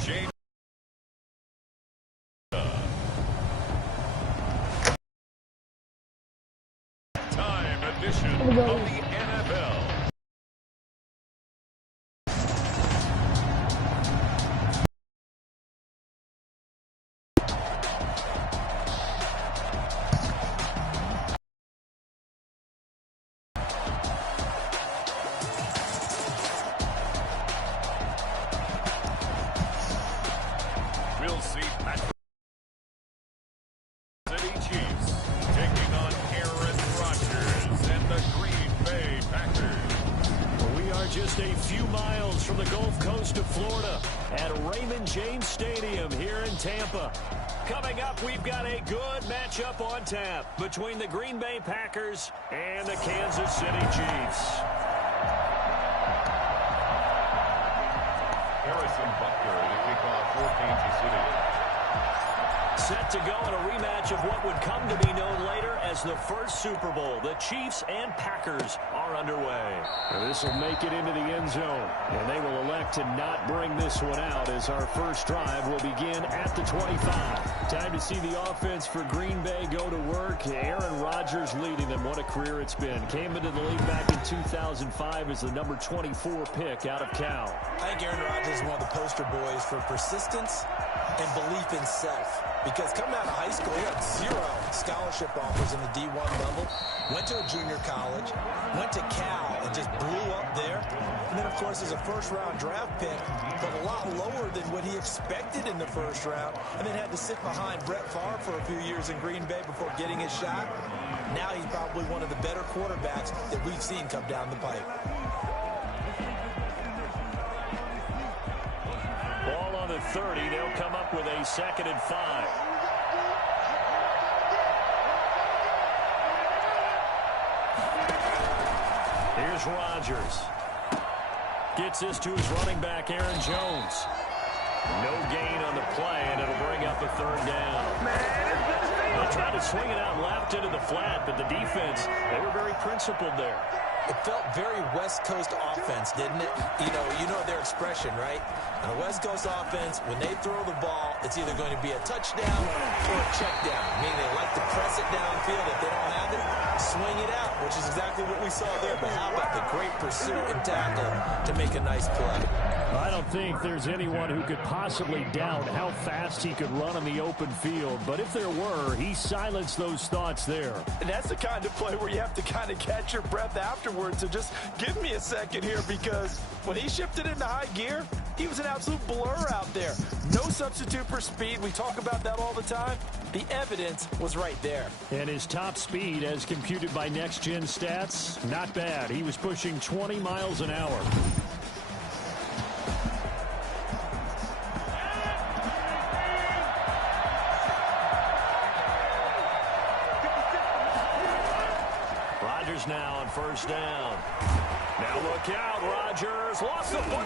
James. Time edition of the NFL. We'll see Patrick City Chiefs taking on Aaron Rodgers and the Green Bay Packers. We are just a few miles from the Gulf Coast of Florida at Raymond James Stadium here in Tampa. Coming up, we've got a good matchup on tap between the Green Bay Packers and the Kansas City Chiefs. Harrison Butker to kick off for Kansas City. Set to go in a rematch of what would come to be known later as the first Super Bowl. The Chiefs and Packers are underway. This will make it into the end zone, and they will elect to not bring this one out as our first drive will begin at the 25. Time to see the offense for Green Bay go to work. Aaron Rodgers leading them. What a career it's been. Came into the league back in 2005 as the number 24 pick out of Cal. I think Aaron Rodgers is one of the poster boys for persistence and belief in self. Because coming out of high school, he had 0 scholarship offers in the D1 level. Went to a junior college, went to Cal, and just blew up there. And then, of course, as a first-round draft pick, but a lot lower than what he expected in the first round. And then had to sit behind Brett Favre for a few years in Green Bay before getting his shot. Now he's probably one of the better quarterbacks that we've seen come down the pipe. Ball on the 30. They'll come up with a 2nd and 5. Here's Rodgers. Gets this to his running back, Aaron Jones. No gain on the play, and it'll bring up a 3rd down. They tried to swing it out left into the flat, but the defense, they were very principled there. It felt very West Coast offense, didn't it? You know their expression, right? On a West Coast offense, when they throw the ball, it's either going to be a touchdown or a check down, meaning they like to press it downfield. If they don't have it, swing it out, which is exactly what we saw there. But how about the great pursuit and tackle to make a nice play? I don't think there's anyone who could possibly doubt how fast he could run on the open field. But if there were, he silenced those thoughts there. And that's the kind of play where you have to kind of catch your breath afterwards. So just give me a second here, because when he shifted into high gear, he was an absolute blur out there. No substitute for speed. We talk about that all the time. The evidence was right there. And his top speed, as computed by Next Gen Stats, not bad. He was pushing 20 miles an hour. Rodgers now on 1st down. Now look out, Rodgers lost the football.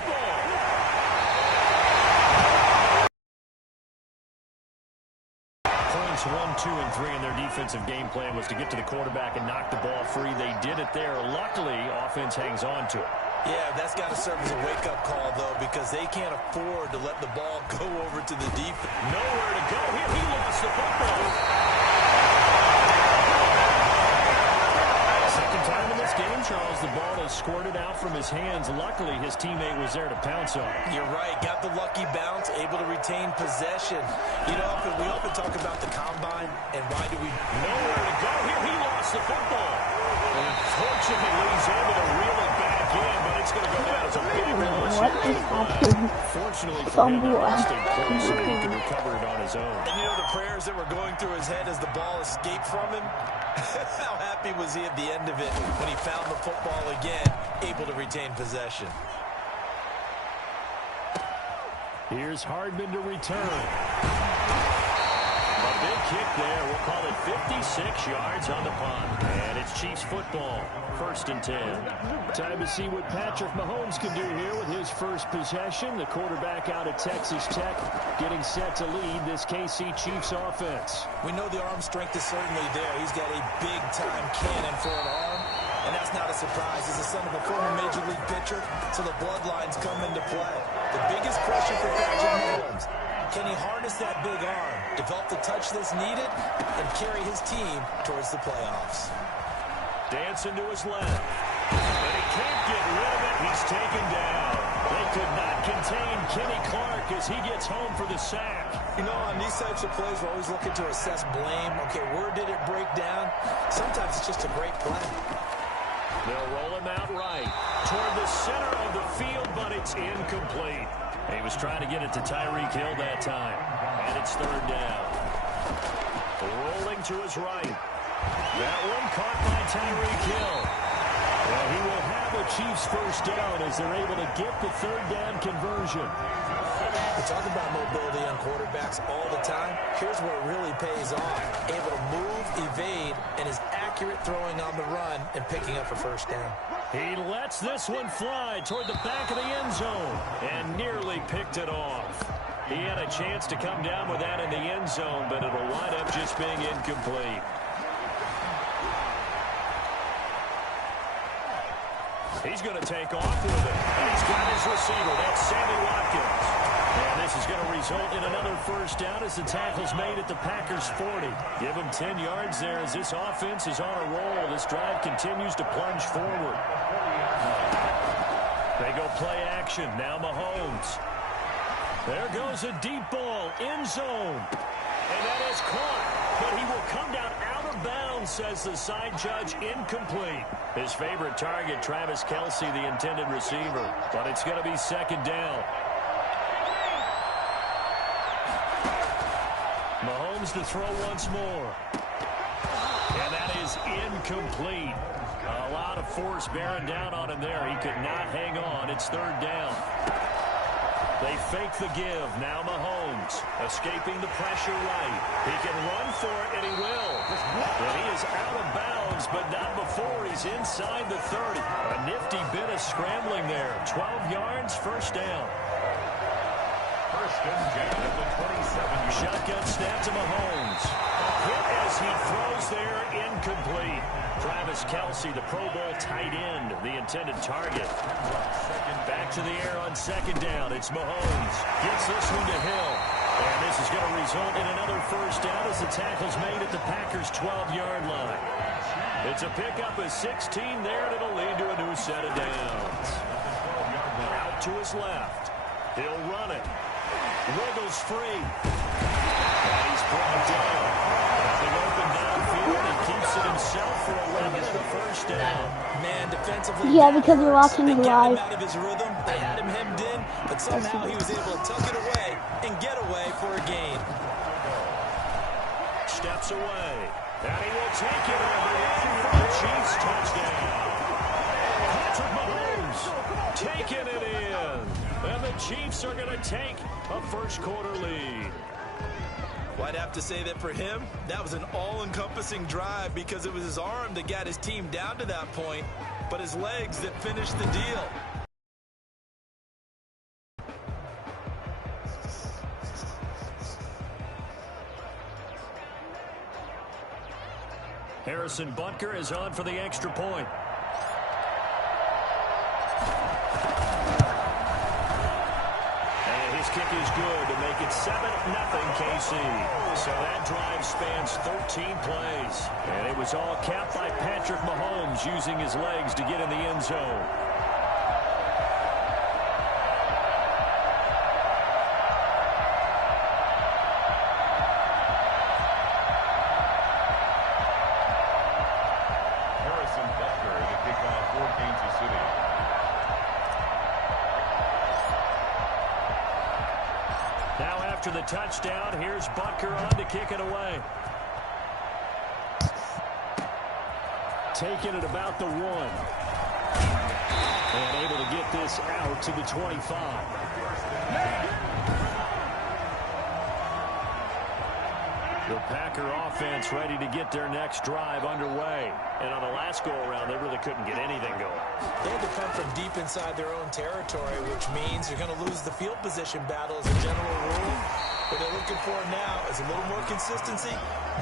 Points 1, 2, and 3 in their defensive game plan was to get to the quarterback and knock the ball free. They did it there. Luckily, offense hangs on to it. Yeah, that's got to serve as a wake-up call, though, because they can't afford to let the ball go over to the defense. Nowhere to go here. He lost the football. Second time in this game, Charles, the ball has squirted out from his hands. Luckily, his teammate was there to pounce on it. You're right. Got the lucky bounce, able to retain possession. You know, we often talk about the combine, and why do we... Nowhere to go here. He lost the football. Unfortunately, he's able to reel it back in, but it's going to go down as a big loss. What is happening? Fortunately for him, that stayed close so he can recover it on his own. And you know the prayers that were going through his head as the ball escaped from him? How happy was he at the end of it when he found the football again, able to retain possession? Here's Hardman to return. A big kick there. We'll call it 56 yards on the punt. And it's Chiefs football. 1st and 10. Time to see what Patrick Mahomes can do here with his first possession. The quarterback out of Texas Tech getting set to lead this KC Chiefs offense. We know the arm strength is certainly there. He's got a big-time cannon for an arm. And that's not a surprise. He's the son of a former Major League pitcher, so the bloodlines come into play. The biggest question for Patrick Mahomes, can he harness that big arm, develop the touch that's needed, and carry his team towards the playoffs? Dancing to his left. And he can't get rid of it. He's taken down. They could not contain Kenny Clark as he gets home for the sack. You know, on these types of plays, we're always looking to assess blame. Okay, where did it break down? Sometimes it's just a great play. They'll roll him out right toward the center of the field, but it's incomplete. He was trying to get it to Tyreek Hill that time. And it's third down. Rolling to his right. That one caught by Tyreek Hill. Well, he will have the Chiefs first down as they're able to get the third down conversion. We talk about mobility on quarterbacks all the time. Here's where it really pays off. Able to move, evade, and is accurate throwing on the run and picking up a first down. He lets this one fly toward the back of the end zone and nearly picked it off. He had a chance to come down with that in the end zone, but it'll wind up just being incomplete. He's going to take off with it. And he's got his receiver. That's Sammy Watkins. And this is going to result in another first down as the tackle's made at the Packers' 40. Give him 10 yards there as this offense is on a roll. This drive continues to plunge forward. They go play action. Now Mahomes. There goes a deep ball. End zone. And that is caught. But he will come down out of bounds, says the side judge. Incomplete. His favorite target, Travis Kelce, the intended receiver. But it's going to be second down. Mahomes to throw once more. And that is incomplete. A lot of force bearing down on him there. He could not hang on. It's third down. They fake the give. Now Mahomes escaping the pressure right. He can run for it, and he will. And he is out of bounds, but not before he's inside the 30. A nifty bit of scrambling there. 12 yards, first down. First and 10 at the 27. Shotgun snap to Mahomes. Hit as he throws there, incomplete. Travis Kelce, the Pro Bowl tight end, the intended target. Back to the air on second down. It's Mahomes. Gets this one to Hill. And this is going to result in another first down as the tackle's made at the Packers' 12-yard line. It's a pickup of 16 there, and it'll lead to a new set of downs. Out to his left. He'll run it. Wiggles free. And he's brought down. Nothing open downfield. He keeps it himself for 11 and a first down. Man, defensively. Yeah, because we're watching they live. got him out of his rhythm. They had him hemmed in, but somehow he was able to tuck it away and get away for a gain. Steps away. And he will take it over for the Chiefs touchdown. Patrick Mahomes taking it in. And the Chiefs are going to take a first-quarter lead. Well, I'd have to say that for him, that was an all-encompassing drive because it was his arm that got his team down to that point, but his legs that finished the deal. Harrison Butker is on for the extra point. And his kick is good to make it 7-0 KC. So that drive spans 13 plays. And it was all capped by Patrick Mahomes using his legs to get in the end zone. After the touchdown, here's Butker on to kick it away. Taking it about the 1. And able to get this out to the 25. The Packer offense ready to get their next drive underway. And on the last go-around, they really couldn't get anything going. They had to come from deep inside their own territory, which means you're going to lose the field position battle as a general rule. What they're looking for now is a little more consistency,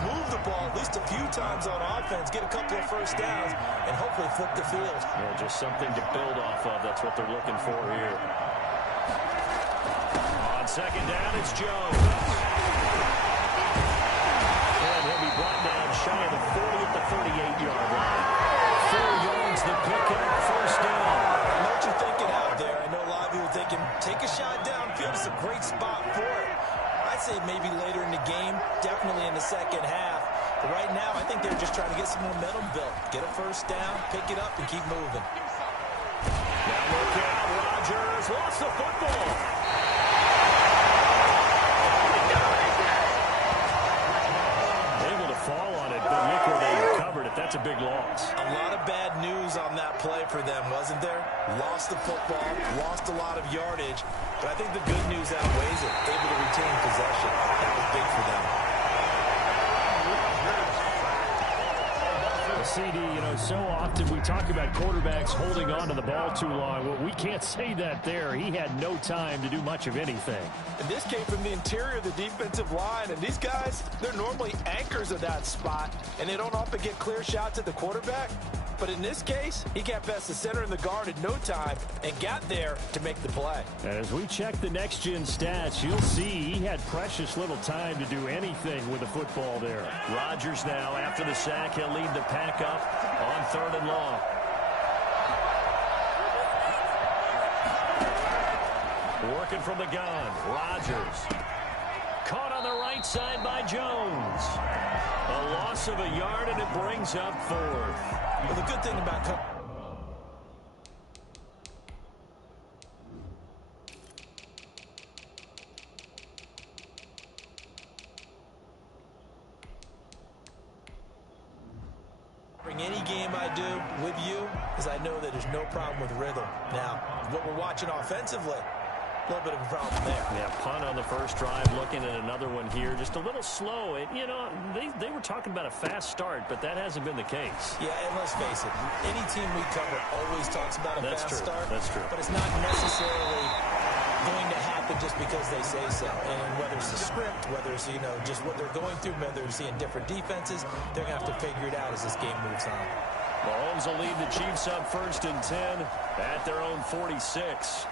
move the ball at least a few times on offense, get a couple of first downs, and hopefully flip the field. Yeah, just something to build off of. That's what they're looking for here. On second down, it's Jones. And he'll be brought down shy of the 40 at the 38-yard line. 4 yards the pickup, first down. I know what you're thinking out there. I know a lot of you are thinking, take a shot downfield. It's a great spot for it. I'd say maybe later in the game, definitely in the second half. But right now, I think they're just trying to get some momentum built. Get a first down, pick it up, and keep moving. Now look out, Rodgers lost the football. Able to fall on it, but look where they recovered it. That's a big loss. A lot of bad news on that play for them, wasn't there? Lost the football, lost a lot of yardage, but I think the good news outweighs it. Able to retain possession. That was big for them. CD, you know, so often we talk about quarterbacks holding on to the ball too long. Well, we can't say that there. He had no time to do much of anything. And this came from the interior of the defensive line. And these guys, they're normally anchors of that spot. And they don't often get clear shots at the quarterback. But in this case, he got past the center and the guard in no time and got there to make the play. As we check the next-gen stats, you'll see he had precious little time to do anything with the football there. Rodgers now, after the sack, he'll lead the pack up on 3rd and long. Working from the gun, Rodgers. Caught on the right side by Jones. A loss of a yard, and it brings up 4th. Well, the good thing about any game I do with you is I know that there's no problem with rhythm. Now, what we're watching offensively, a little bit of a problem there. Yeah, punt on the first drive, looking at another one here. Just a little slow. You know, they were talking about a fast start, but that hasn't been the case. Yeah, and let's face it, any team we cover always talks about a fast start. That's true. But it's not necessarily going to happen just because they say so. And whether it's the script, whether it's, you know, just what they're going through, whether they're seeing different defenses, they're going to have to figure it out as this game moves on. Mahomes will lead the Chiefs up 1st and 10 at their own 46.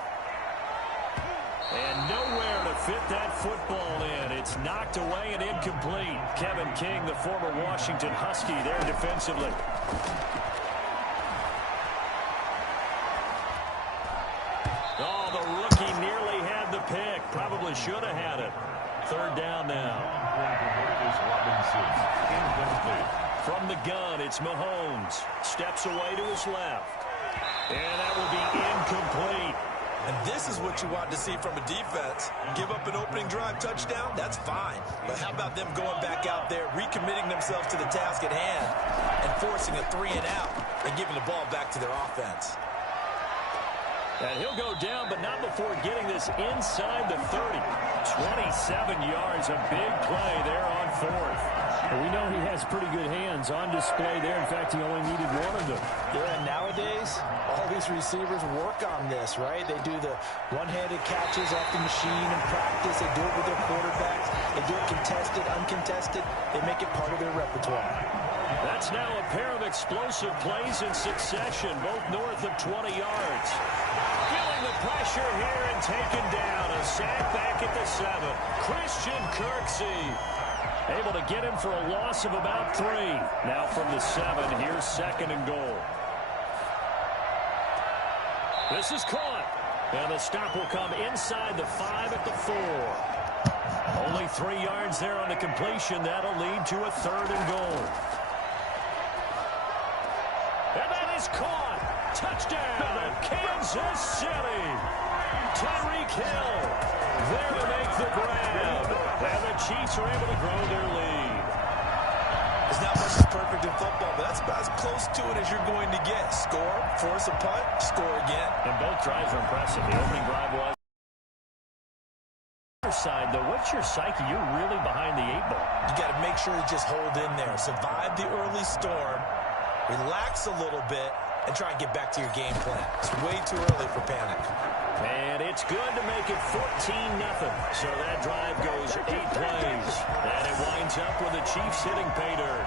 And nowhere to fit that football in. It's knocked away and incomplete. Kevin King, the former Washington Husky, there defensively. Oh, the rookie nearly had the pick. Probably should have had it. 3rd down now. From the gun, it's Mahomes. Steps away to his left. And that will be incomplete. And this is what you want to see from a defense. Give up an opening drive touchdown, that's fine. But how about them going back out there, recommitting themselves to the task at hand, and forcing a 3-and-out, and giving the ball back to their offense. And he'll go down, but not before getting this inside the 30. 27 yards, a big play there on 4th. And we know he has pretty good hands on display there. In fact, he only needed one of them. Yeah, nowadays, all these receivers work on this, right? They do the one-handed catches off the machine in practice. They do it with their quarterbacks. They do it contested, uncontested. They make it part of their repertoire. That's now a pair of explosive plays in succession, both north of 20 yards. Feeling the pressure here and taken down. A sack back at the 7. Christian Kirksey able to get him for a loss of about 3. Now from the 7, here's 2nd and goal. This is caught. And the stop will come inside the 5 at the 4. Only 3 yards there on the completion. That'll lead to a 3rd and goal. And that is caught. Touchdown, Kansas City. Tyreek Hill there to make the grab. And the Chiefs are able to grow their lead. There's not much that's perfect in football, but that's about as close to it as you're going to get. Score, force a punt, score again. And both drives are impressive. The opening drive was. Side though, what's your psyche? You're really behind the 8 ball. You got to make sure to just hold in there, survive the early storm, relax a little bit, and try and get back to your game plan. It's way too early for panic. And it's good to make it 14-0. So that drive goes 8 plays. And it winds up with the Chiefs hitting pay dirt.